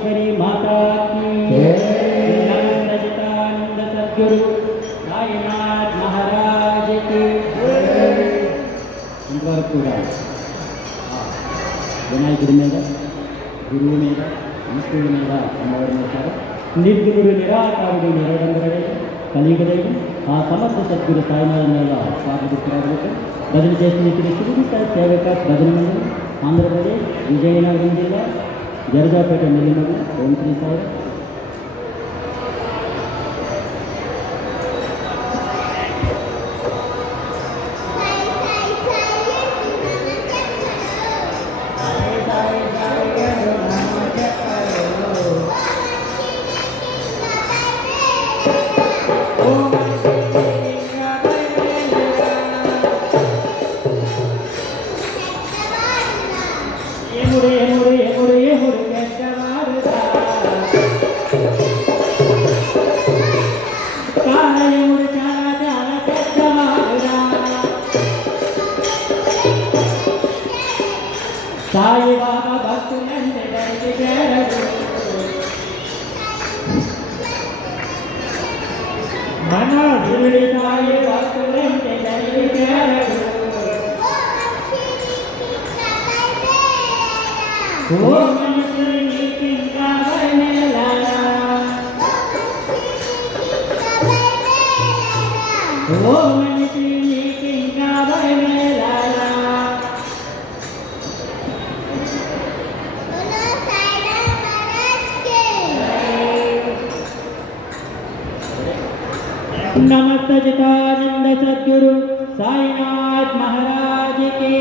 राजेश्वरी माता की सच्चिदानंद सद्गुरु साईनाथ महाराज की इंतवరకు కూడా వినాయకుడి మీద గురువు మీద ఈశ్వరుడి మీద అమ్మవారి మీద నిర్గుణుడు నిరాకారుడు నిరడంబరుడు కలియుగ దైవం ఆ సమర్థ సద్గురు సాయినాథ్ మీద స్వాగతించడానికి భజన చేసిన శ్రీ శివుడి సాయి సేవకాస్ భజన మండలి ఆంధ్రప్రదేశ్ విజయనగరం జిల్లా జరజాపేట నెల్లిమల్ల ఓం శ్రీ సాయి. సాయి బాబా భక్తులంటే దరికి చేరడు మన శివుడి సాయి భక్తులంటే దరికి చేరడు ఓ మనుషులు నీకింకా భయమేలారా ఓ మనుషులు నీకింకా భయమేలారా नमस्ते सच्चिदानंद सद्गुरु साईनाथ महाराज के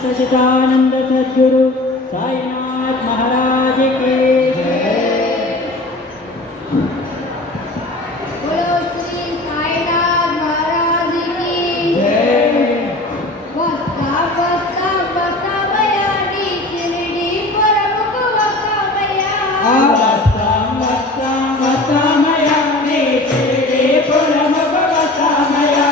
सच्चिदानंद सद्गुरु साईनाथ महाराज की बोलो श्री साईनाथ महाराज की बसता बसता बसता बयानी शिरडी परमुख बसता बया बसता बसता बसता मयानी शिरडी परमुख बसता मया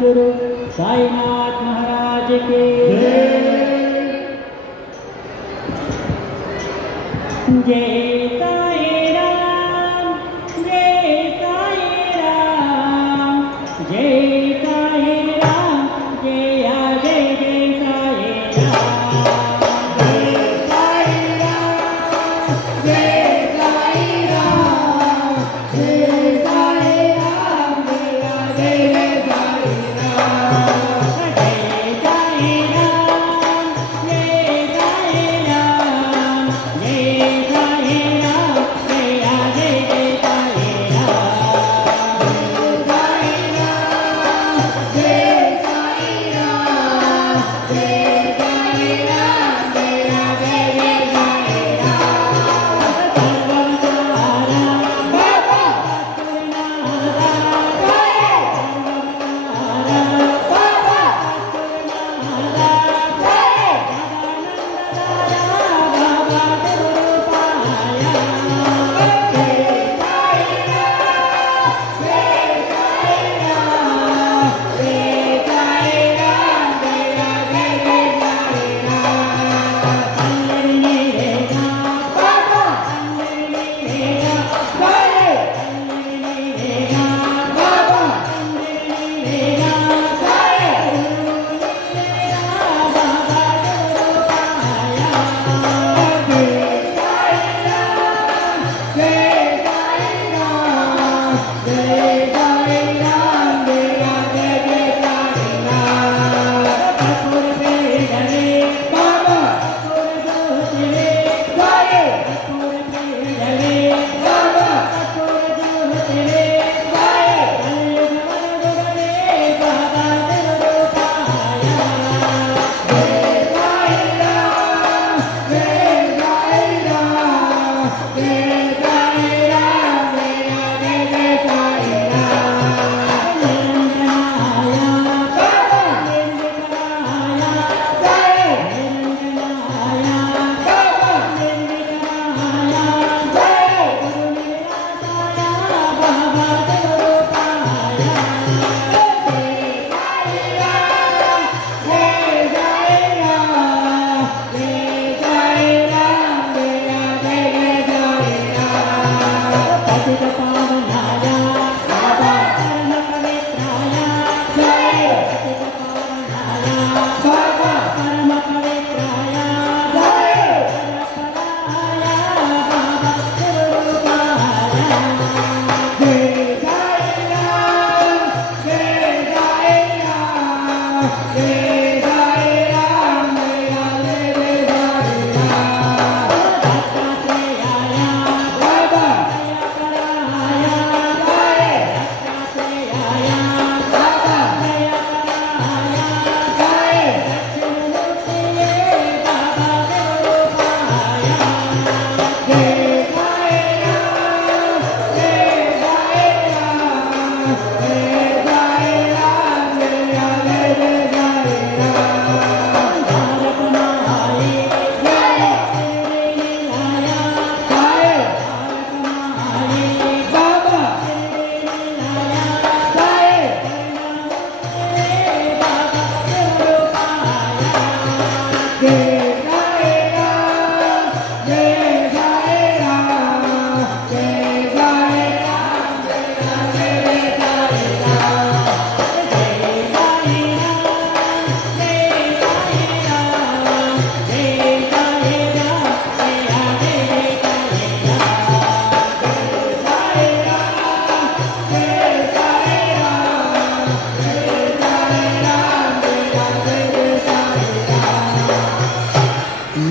सद्गुरु साईनाथ महाराज के जय साई राम जय साई राम जय साई राम जय जय जय साई राम जय साई राम जय साई राम जय साई राम जय जय जय साई राम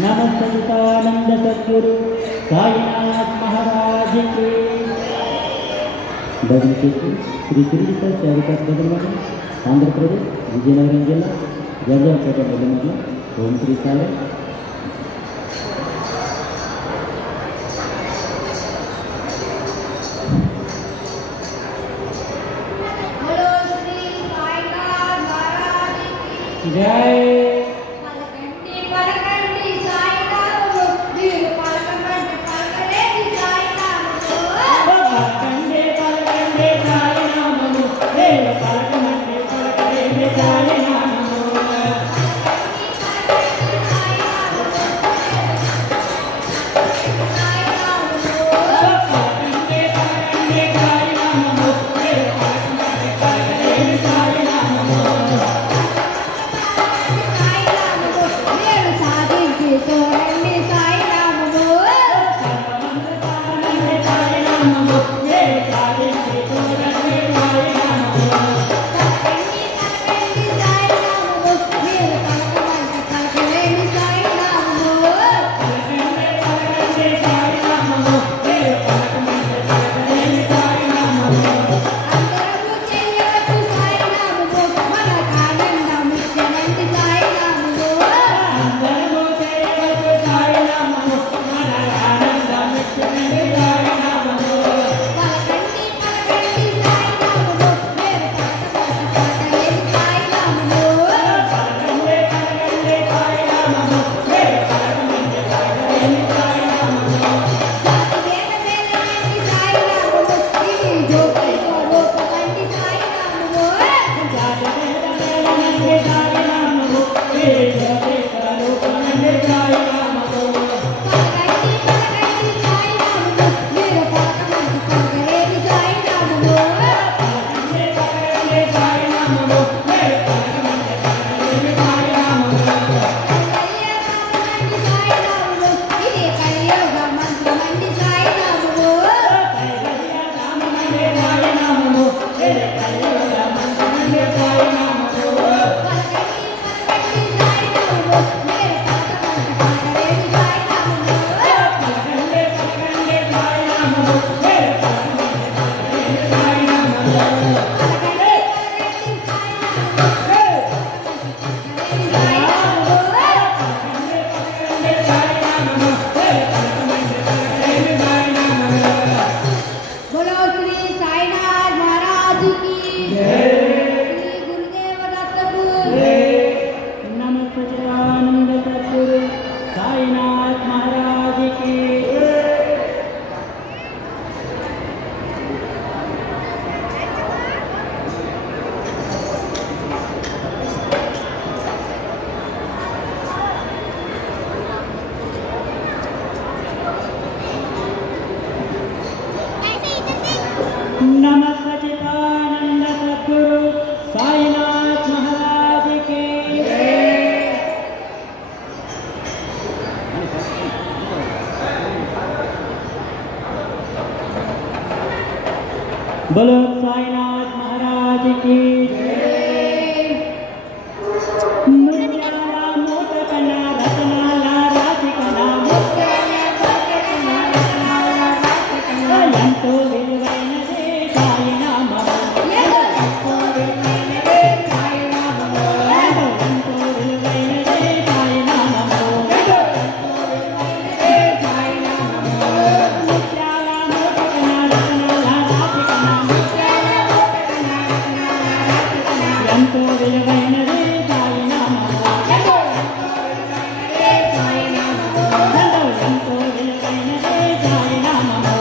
नमस्तानंद सद्गुरु साईनाथ महाराज की भजन कीर्तन श्री शिर्डी साई विकास भजन मंडळ आंध्र प्रदेश विजयनगरम जिल्हा जळगावपेठ मंडळ ओम श्री साई बोलो श्री साईनाथ महाराज की जय పలకండి సాయినాథు మీరు పలకండి పలకలేని సాయినాథు పలకండి పలకండి సాయినామము దేవ పలకమండి పలకలేని సాయినామము పలకండి పలకండి సాయినామము దేవ పలకమండి పలకలేని సాయినామము నేను సాధించి చూడండి సాయినాథు बोलो श्री साईनाथ महाराज की श्री गुरुदेव दत्त को नमस्तानंद सद्गुरु साईनाथ महाराज की नमस्तानंद सद्गुरु साईनाथ महाराज की बोलो साईनाथ महाराज की मुत्याला मोटकना रत्नाला राधिकना ఎంతో విలువైనదే సాయినామము ఎంతో విలువైనదే సాయినామము ఎంతో విలువైనదే సాయినామము ముత్యాల మోటకన రత్నాల రాధికన ఎంతో విలువైనదే సాయినామము ఎంతో విలువైనదే సాయినామము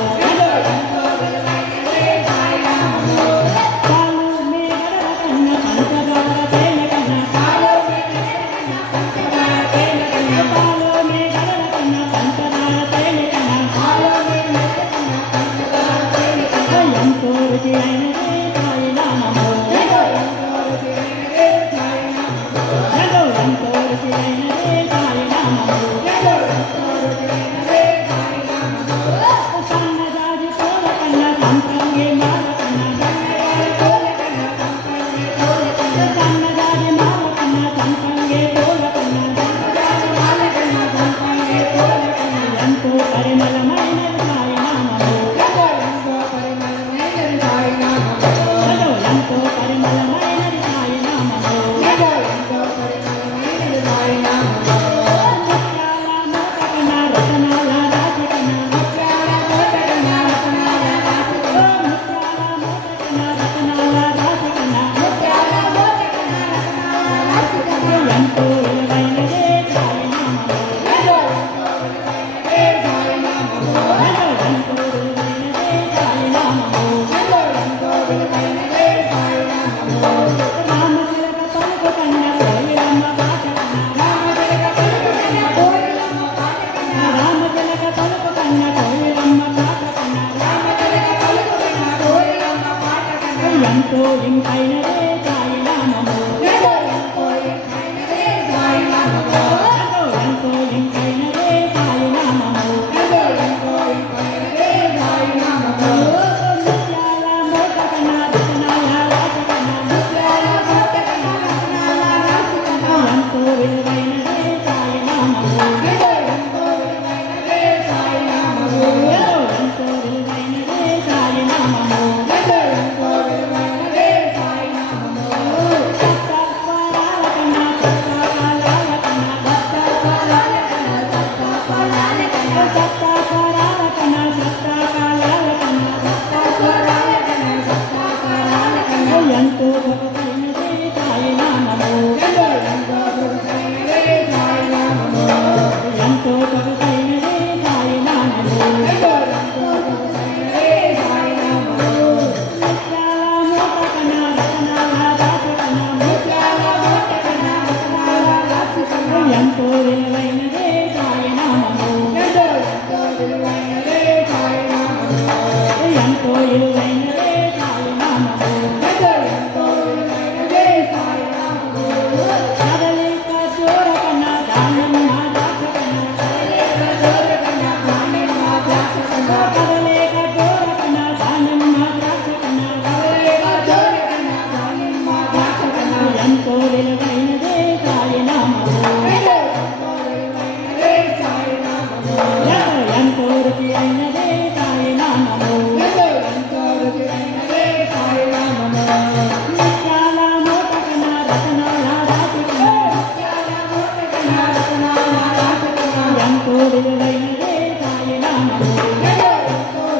విలువైనదే సాయినామము ఎంతో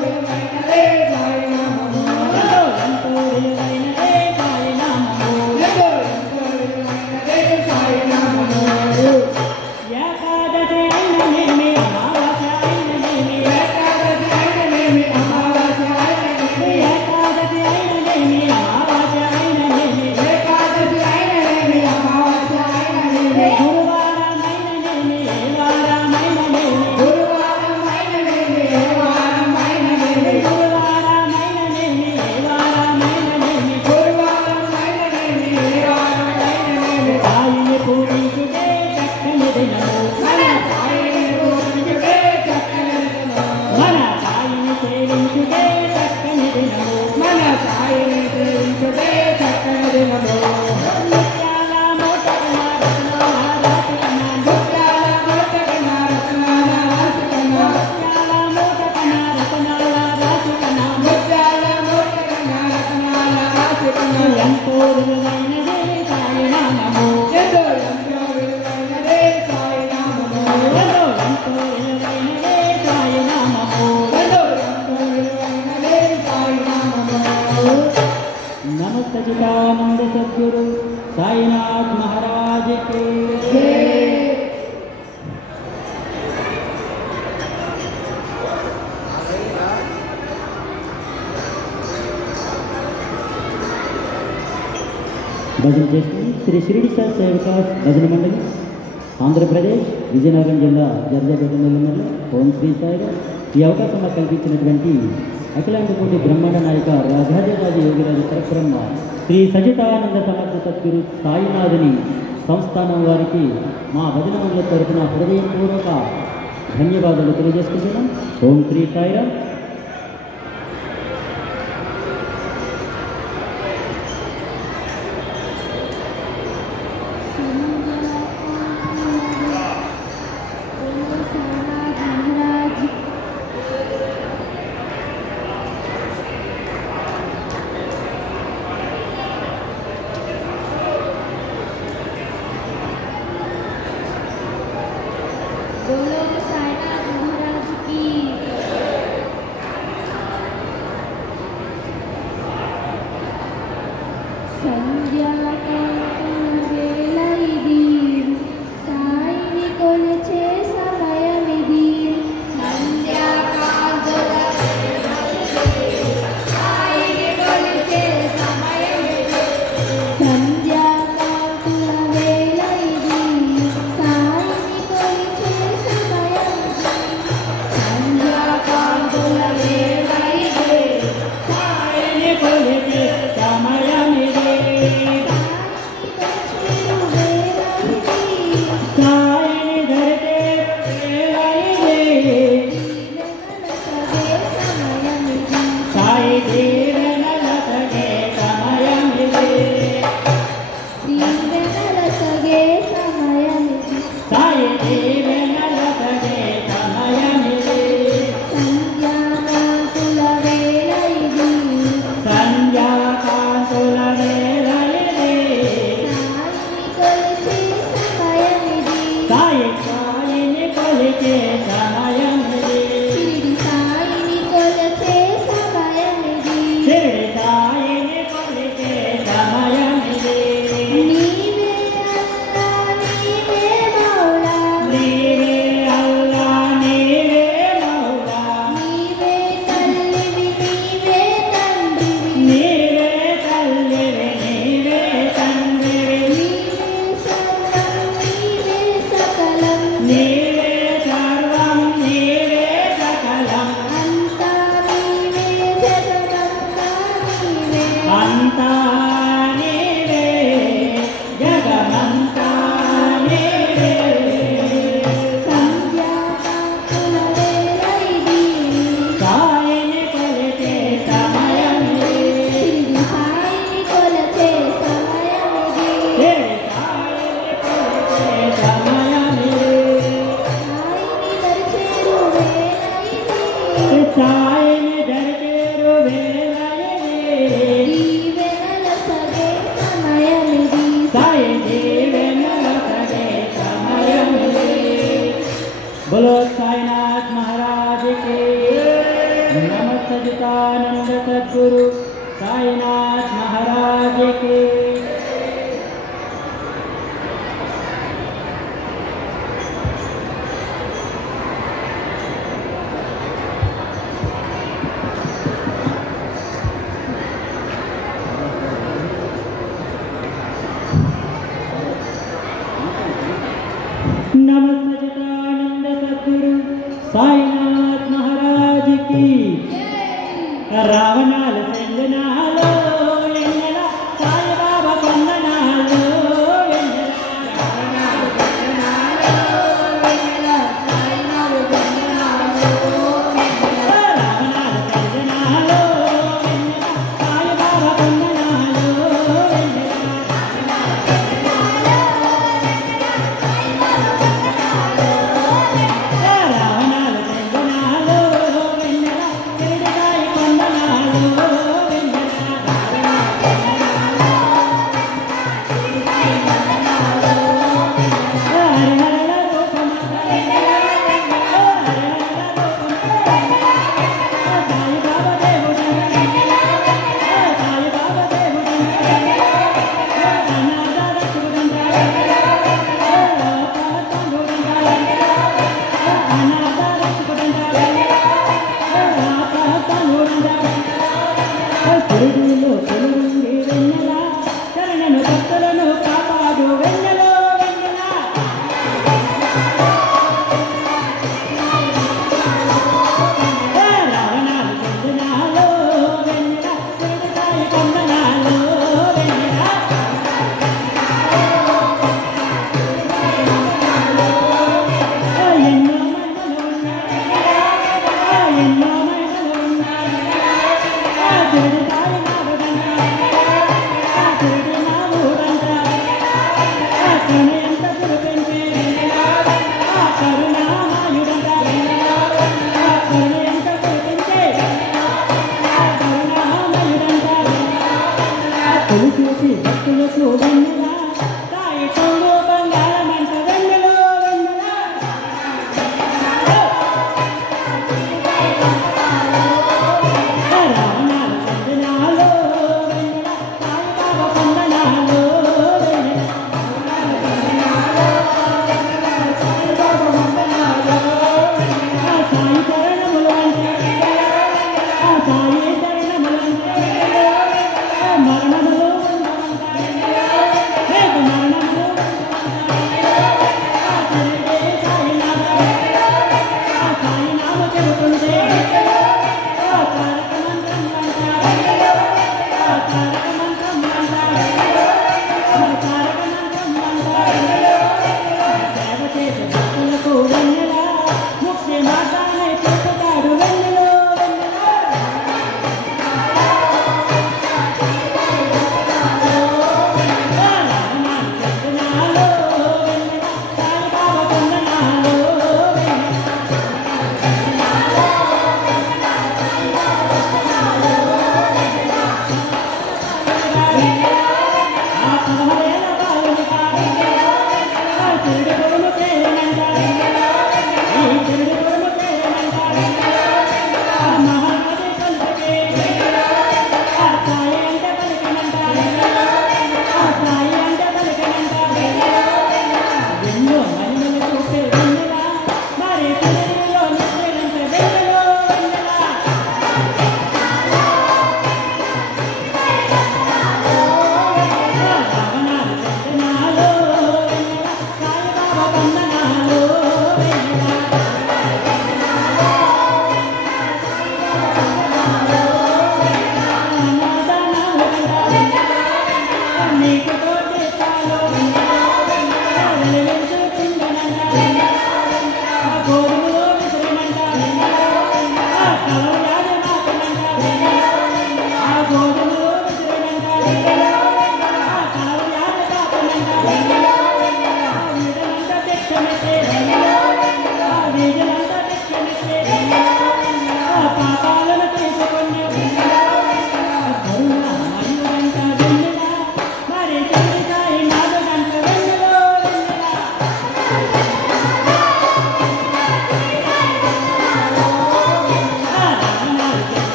విలువైనదే సాయినామము ఎంతో విలువైనదే సాయినామము ఎంతో విలువైనదే సాయినామము ఏకాదశి అయిననేమి అమావాస్య అయిననేమి ఏకాదశి అయిననేమి అమావాస్య అయిననేమి ఏకాదశి అయిననేమి అమావాస్య అయిననేమి ఏకాదశి అయిననేమి అమావాస్య అయిననేమి గురువారమైననేమి ఏ వారమైననేమి గురువారమైననేమి ఏ వారమైననేమి గురువారమైననేమి ఏ వారమైననేమి గురువారమైననేమి ఏ వారమైననేమి సాయిని పూజించుటే చక్కని దినము మన సాయిని పూజించుటే చక్కని దినము మన సాయిని సేవించుటే చక్కని దినము మన సాయిని సేవించుటే చక్కని దినము ముత్యాల మోటకన రత్నాల రాసికన ముత్యాల మోటకన రత్నాల రాసికన ముత్యాల మోటకన రత్నాల రాసికన ముత్యాల మోటకన రత్నాల రాసికన ఎంతో విలువైనదే సాయినామము ఎంతో విలువైనదే సాయినామము ఎంతో విలువైనదే సాయినామము ఎంతో విలువైనదే సాయినామము नमस्ते चिदानंद सद्गुरु साईनाथ महाराज के భజన చేస్తుంది శ్రీ షిరిడి సాయి సేవకాస్ భజన మండలి ఆంధ్రప్రదేశ్ విజయనగరం జిల్లా జర్జాపేట మండలం ఓం శ్రీ సాయిగా ఈ అవకాశం మాకు కల్పించినటువంటి అఖిలాండకోటి బ్రహ్మాండ నాయక రాజాజరాజ యోగిరాజు పరబ్రహ్మ శ్రీ సజితానంద సమర్థ సద్గురు సాయినాథుని సంస్థానం వారికి మా భజన మండలి తరపున హృదయపూర్వక ధన్యవాదాలు తెలియజేసుకుంటున్నాం. ఓం శ్రీ సాయిరామ్. बोलो साईनाथ महाराज की సంధ్యాకాంతుల వేళ ఇది సాయిని కొలిచే సమయమిది సంధ్యాకాంతుల వేళ ఇది సాయిని కొలిచే సమయమిది సంధ్యాకాంతుల వేళ ఇది సాయిని కొలిచే సమయమిది సంధ్యాకాంతుల వేళ ఇది సాయిని కొలిచే సమయమిది సాయిని ధరిచే వేళ ఇది సాయి దీవెనల సగే సమయమిది సాయి దీవెనల సగే సమయమిది సంధ్యాకాంతుల వేళ ఇది సాయి సాయిని కొలిచే సమయమిది షిరిడి సాయిని కొలిచే సమయమిది నీవే అల్లా నీవే మౌలా నీవే తల్లివి నీవే తండ్రివి నీవే సర్వం बोलो साईनाथ महाराज के नमः सच्चिदानंद सद्गुरु साईनाथ महाराज के नमः सच्चिदानंद सद्गुरु साईनाथ महाराज की रावणाल सेंदनालो एंगला साई बाबा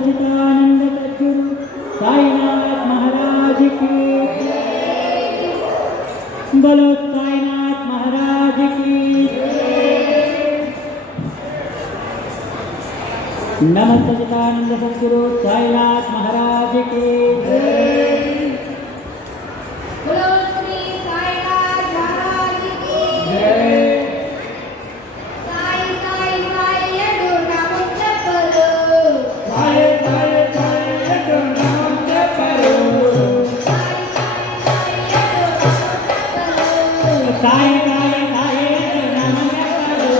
सच्चिदानंद सद्गुरु साईनाथ महाराज की बोलो साईनाथ महाराज की नमः सच्चिदानंद सद्गुरु साईनाथ महाराज की बोलो श्री साईनाथ महाराज की साई साई साई एडो नाम जपलो साई साई साई एडो नाम जपलो साई साई साई एडो नाम जपलो साई साई साई एडो नाम जपलो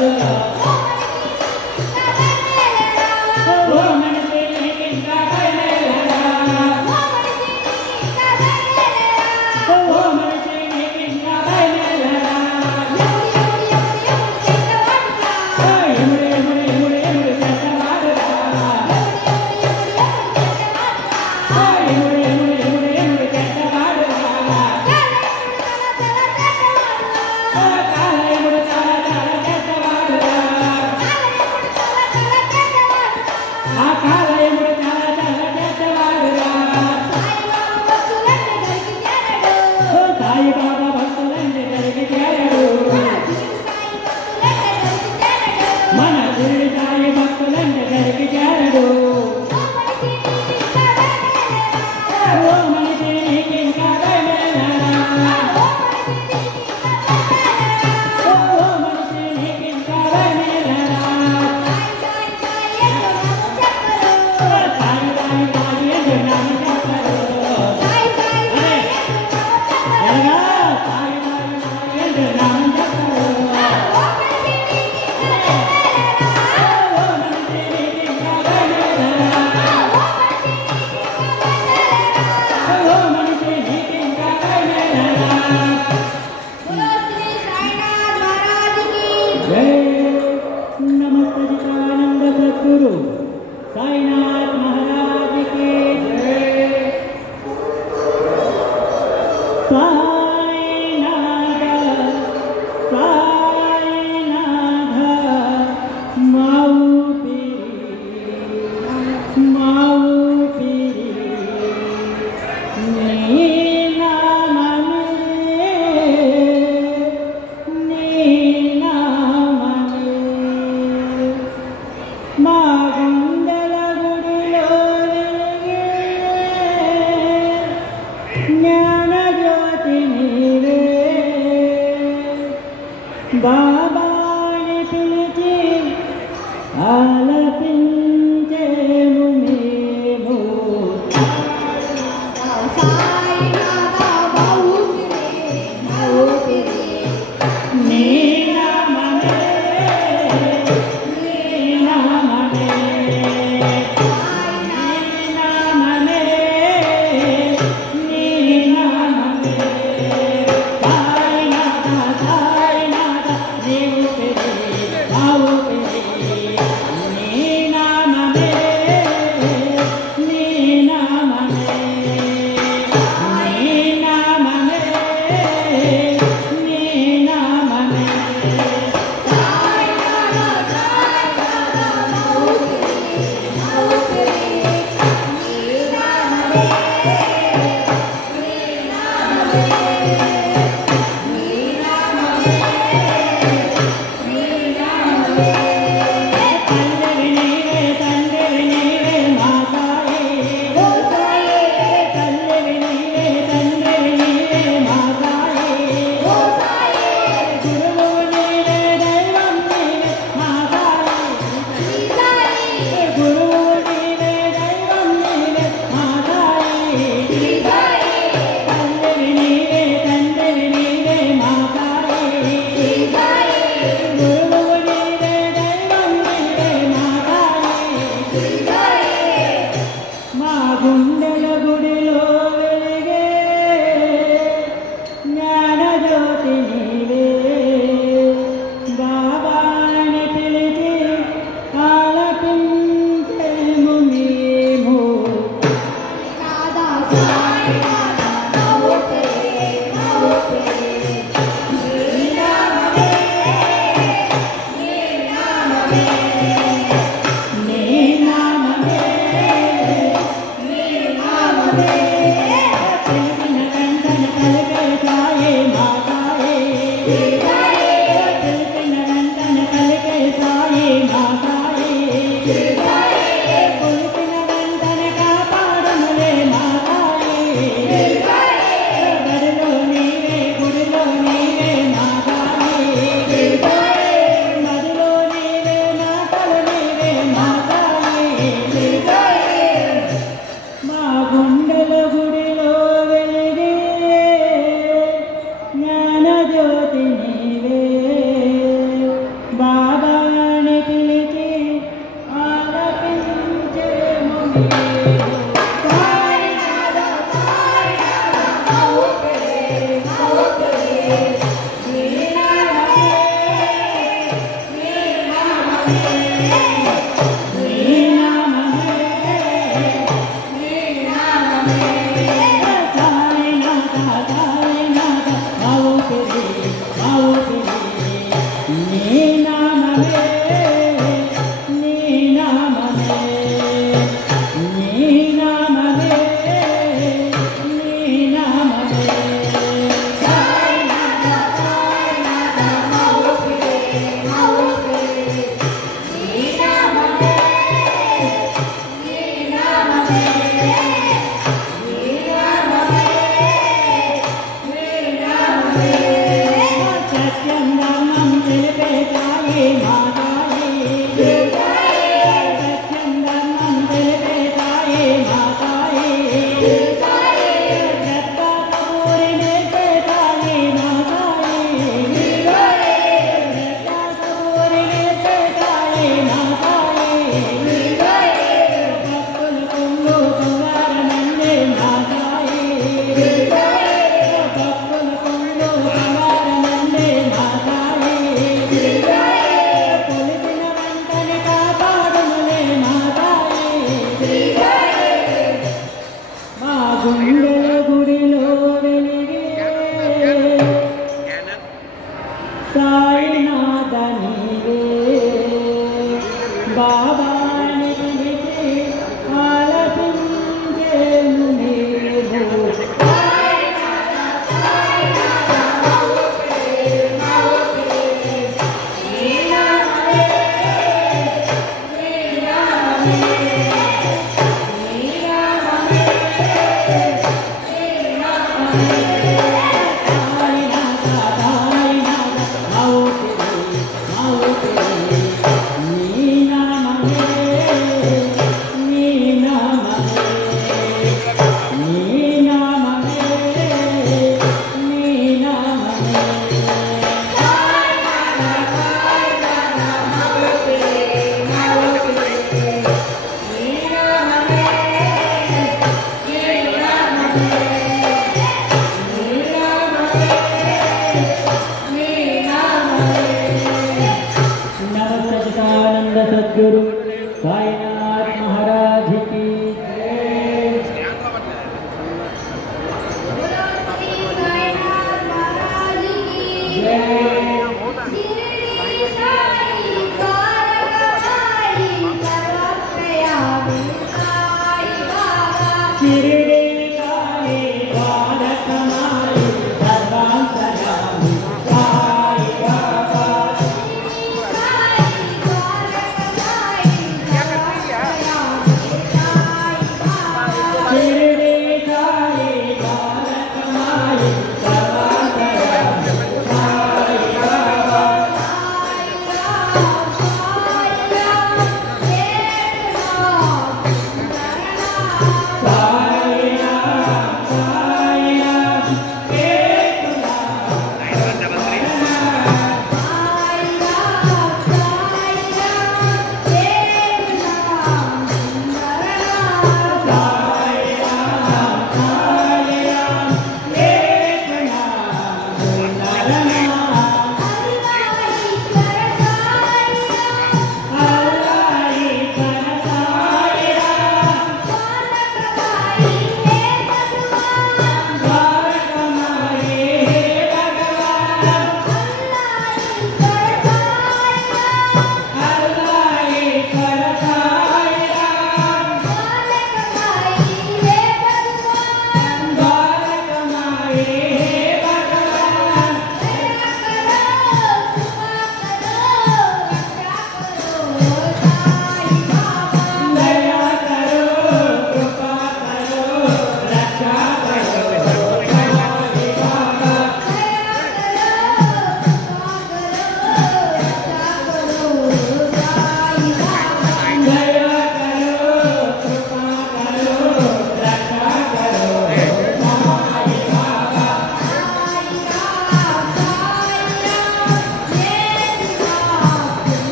ओ मन से किंका बनेला ओ मन से किंका बनेला मुड़े मुड़े मुड़े मुड़े चटवाड़ा मुड़े मुड़े मुड़े मुड़े चटवाड़ा काले मुड़े चला चला चटवाड़ा काले मुड़े चला चला चटवाड़ा साई बाबा भक्तुलंदे दरगे చేరడు మన గురు సాయి భక్తులందే దరగే చేరడు ఓ మనసే నీకింకా బయలుదేరా ఓ మనసే నీకింకా బయలుదేరా సాయి సాయి సాయి ఎందు నామ జపరు ఎలాగా సాయి సాయి సాయి ఎందు నామ జపరు ఓ మనసే నీకింకా బయలుదేరా ఓ మనసే నీకింకా బయలుదేరా बोलो श्री साईनाथ महाराज की जय नमः सच्चिदानंद सद्गुरु साईनाथ महाराज की जय साईनाथ साईनाथ माऊ पीरी नीला मने మా గుండెల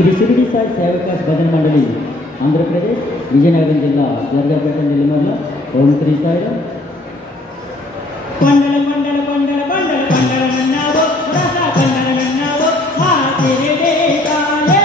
శ్రీ షిరిడి సాయి సేవకాస్ భజన మండలి ఆంధ్రప్రదేశ్ విజయనగరం జిల్లా జర్గాపేట నెల్లిమర్ల ఓం శ్రీ సాయిరామ్. కొండల కొండల కొండల కొండల కొండల నన్నావో రస కొండల నన్నావో ఆ తెరే దేశాలే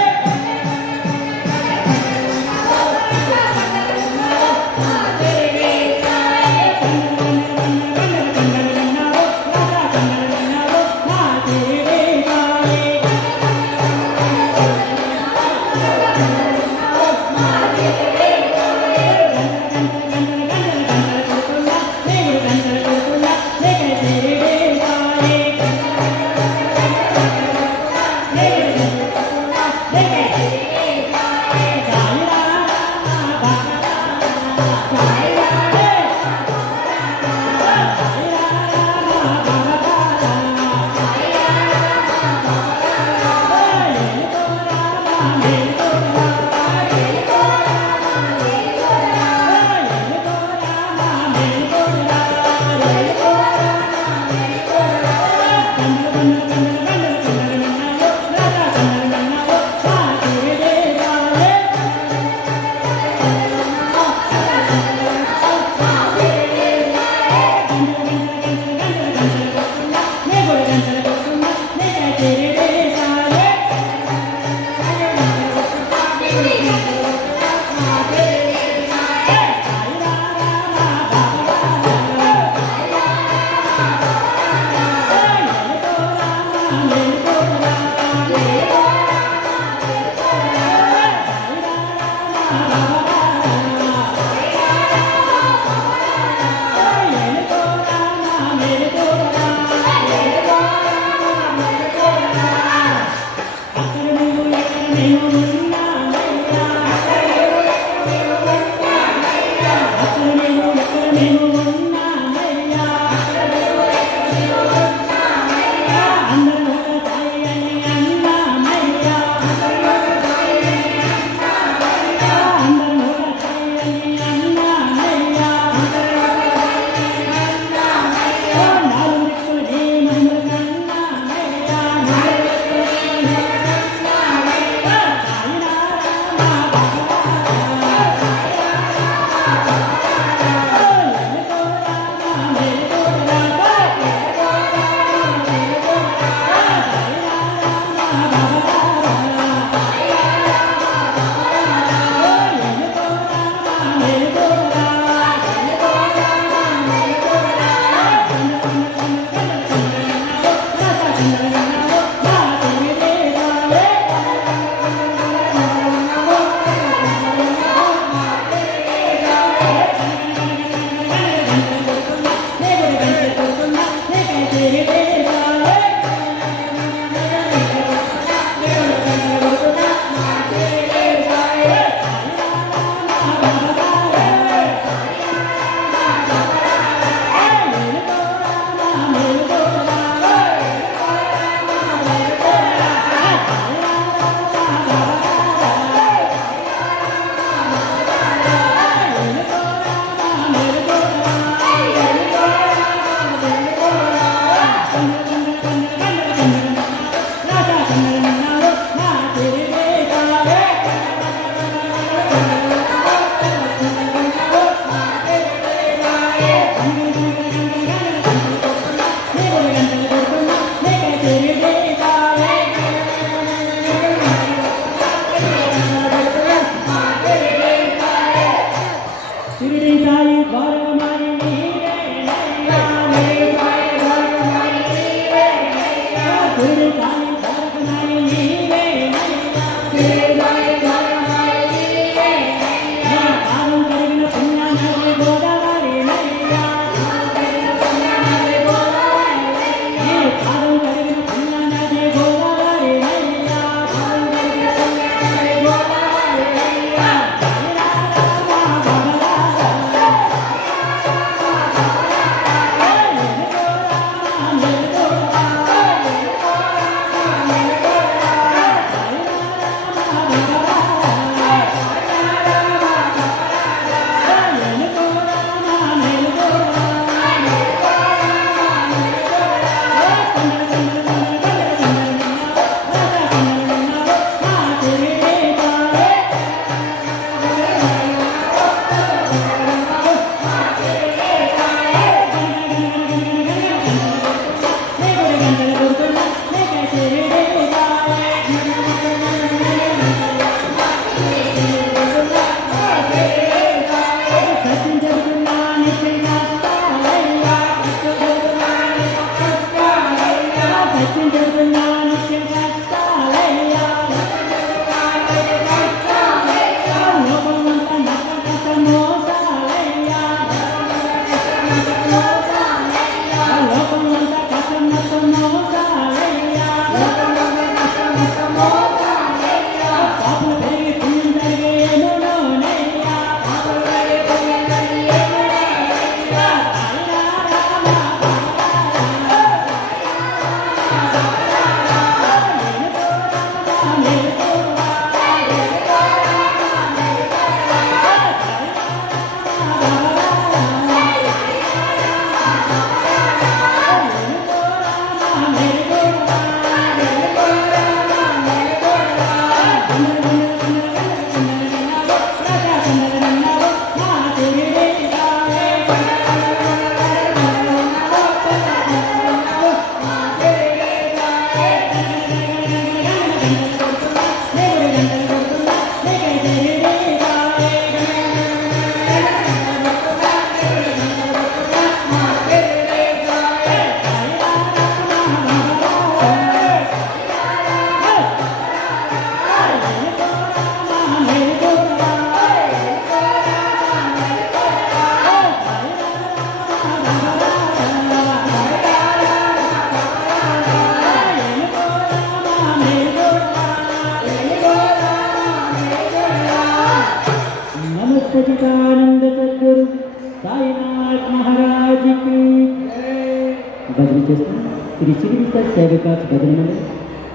శ్రీ శ్రీ సేవకాస్ భజన మండలి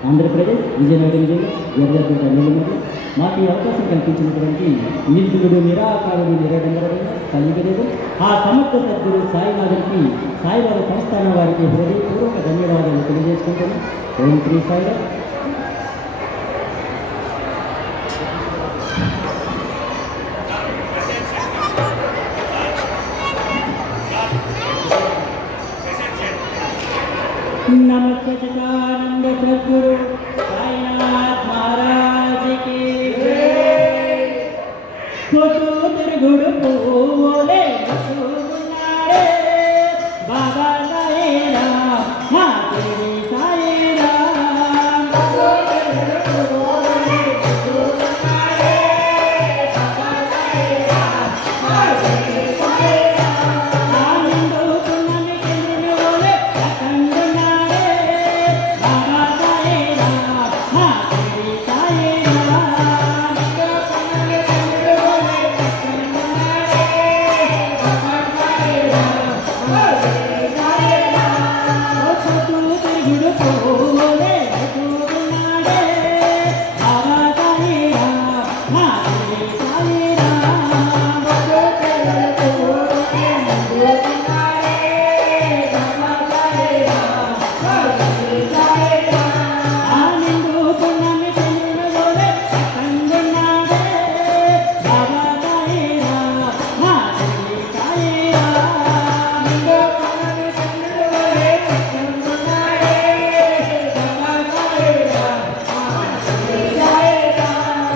ఆంధ్రప్రదేశ్ విజయనగరం జిల్లా ఎర్రపేట నెల్లూరు మాకు ఈ అవకాశం కల్పించినటువంటి నిర్గుణుడు నిరాకారుడు నిరడంబరుడు కలిగలేదు ఆ సమర్థ సద్గురు సాయినాథుడికి సాయిబాబా సంస్థానం వారికి హృదయపూర్వక ధన్యవాదాలు తెలియజేసుకుంటాను. ఓం శ్రీ సాయిరామ్. नमस्ते सच्चिदानंद सद्गुरु साईनाथ महाराज की फोटो तिरुगुरु पोले बसुनारे बाबा साईराम हाँ तेरी साईराम फोटो तिरुगुरु पोले बसुनारे बाबा साईराम हाँ तेरी साईराम आनंदो पुण्य केंद्र बोले अखंडनारे बाबा साईराम हाँ तेरी साईराम पुण्य केंद्र बोले अखंडनारे बाबा साईराम हाँ तेरी साईराम फोटो तिरुगुरु पोले बसुनारे बाबा साईराम हाँ तेरी साईराम फोटो तिरुगुरु पोले बसुनारे बाबा साईराम हाँ तेरी साईराम आनंदो पुण्य केंद्र बोले अखंडनारे बाबा साईराम हाँ तेरी साईराम आनंदो पुण्य केंद्र बोले अखंडनारे बाबा साईराम हाँ तेरी साईराम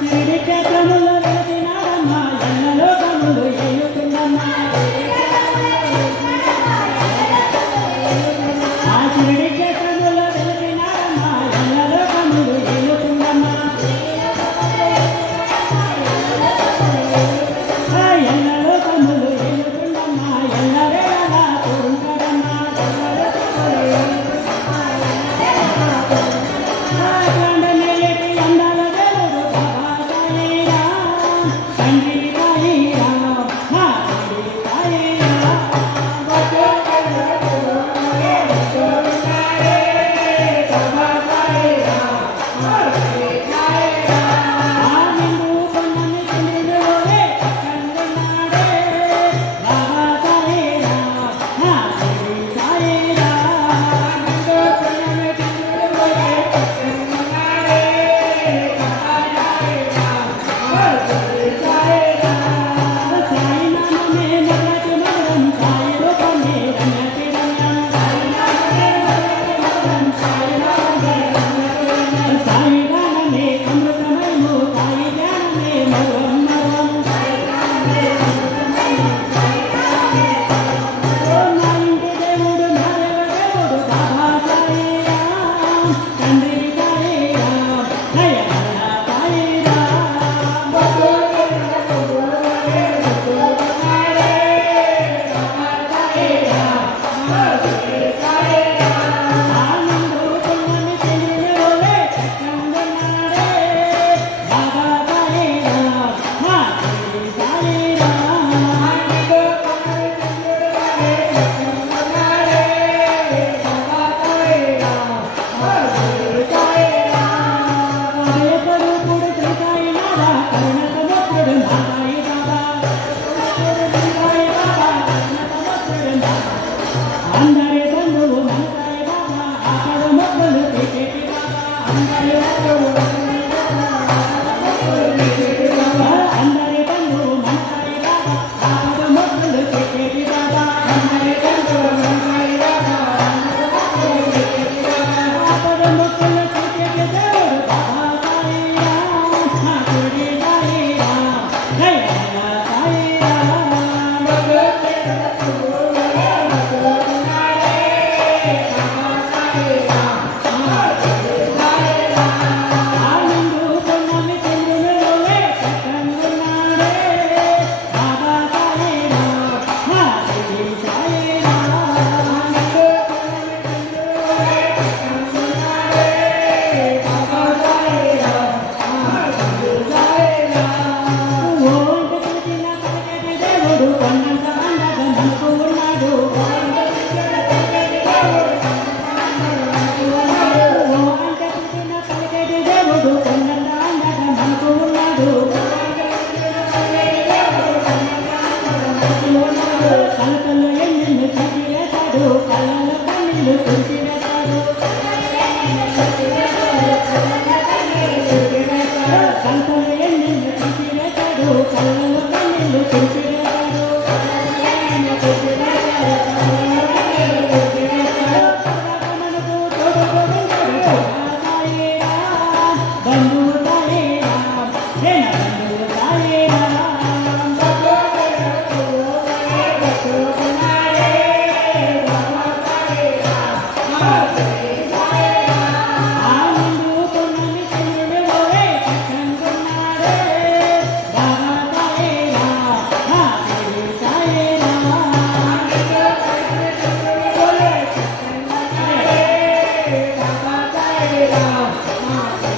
शिरडी क्षेत्रములో వెలిసినాడమ్మ ఎన్నలో కనులు ఏలుతుందమ్మ ఆ శిరడి క్షేత్రములో వెలిసినాడమ్మ ఎన్నలో కనులు ఏలుతుందమ్మ ఎన్నలో కనులు ఏలుతుందమ్మ ఎన్నవేళలా తోడుంటాడమ్మ గండనేటి అందాల వెలుగు బాబా సాయిరాం తండ్రి సాయిరాం మా తండ్రి సాయిరాం బాబా సాయిరాం మా తండ్రి సాయిరాం ఆనందు పొన్నమి తండ్రి ఓరే అఖండనాడే బాబా సాయిరాం మా తండ్రి సాయిరాం ఆనందు పొన్నమి తండ్రి ఓరే అఖండనాడే బాబా సాయిరాం మా తండ్రి సాయిరాం సాయి నామమే మరచి మరం సాయి రూపమే రమ్యతి రమ్యం సాయి నామమే మరచి మరం సాయి రూపమే రమ్యతి రమ్యం సాయి గానమే అమృతమయము సాయి జ్ఞానమే మరువం మరువం సాయి గానమే అమృతమయము సాయి జ్ఞానమే ఓ నా ఇంటి దేవుడు నా దేవుడు బాబా సాయిరాం తండ్రి సాయిరాం దయగల సాయిరాం బాబా ఆనందో పుణ్యమి తండ్రి ఓలే అఖండనాడే బాబా సాయిరాం మా తండ్రి సాయిరాం ఆనందో పుణ్యమి తండ్రి ఓలే అఖండనాడే బాబా సాయిరాం మా తండ్రి సాయిరాం హృదయ స్వరూపుడు శ్రీ సాయినాథ కరుణ సముద్రుడు మా సాయి బాబా శ్రీ సాయి బాబా కరుణ సముద్రుడు మా అందరి బంధువు మన సాయి బాబా ఆపద మొక్కలు తీసేటి బాబా అందరి బంధువు మన సాయి బాబా అందరి బంధువు మన సాయి బాబా ఆపద మొక్కలు తీసేటి బాబా అందరి బంధువు మన సాయి బాబా ఆపద మొక్కలు తీసేటి దేవుడు బాబా సాయిరాం మా గుడి సాయిరాం దయగల సాయిరాం ఆనందో Bye.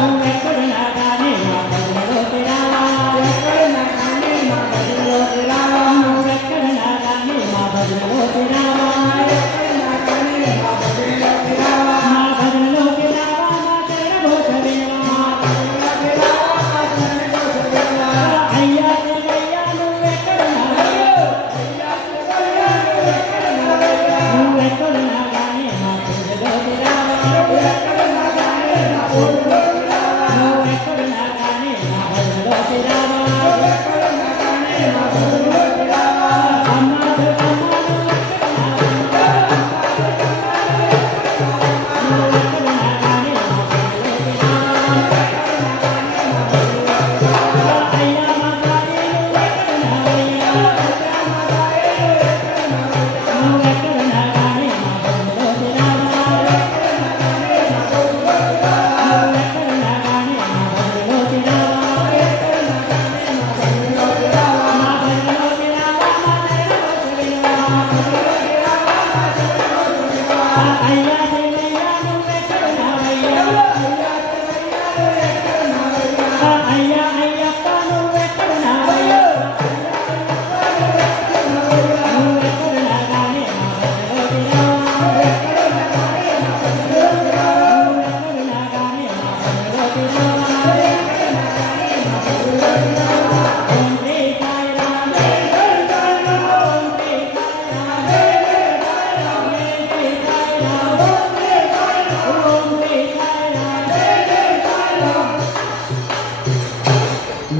నువ్వెక్కడున్నా కానీ మా భజనలోకి రావా ఎక్కడున్నా కానీ మా భజనలోకి రావా నువ్వెక్కడున్నా కానీ మా భజనలోకి రావా ఎక్కడున్నా కానీ మా భజనలోకి రావా మా భజనలోకి రావా మా చరణఘోష వినవా అయ్యా చెల్లయ్యా నువ్వెక్కడున్నా నువ్వెక్కడున్నా కానీ మా భజనలోకి రావా నువ్వెక్కడున్నా కానీ మా భజనలోకి రావా అమ్మా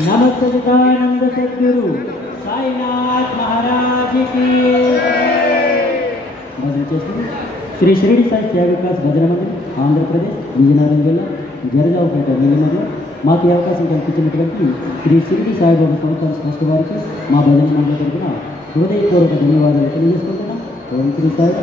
नमस्ते सद्गुरु साईनाथ महाराज की भजन చేస్తుంది శ్రీ షిరిడి సాయి సేవా వికాస్ భజన మందిరం ఆంధ్రప్రదేశ్ విజయనగరం జిల్లా జరజావుపేట నిలయంలో మాకు ఈ అవకాశం కల్పించినటువంటి శ్రీ షిరిడి సాయిబాబా సంస్థాన ట్రస్ట్ వారికి మా భజన మండలి తరపున హృదయపూర్వక ధన్యవాదాలు తెలియజేసుకుంటున్నాం ఓం శ్రీ సాయి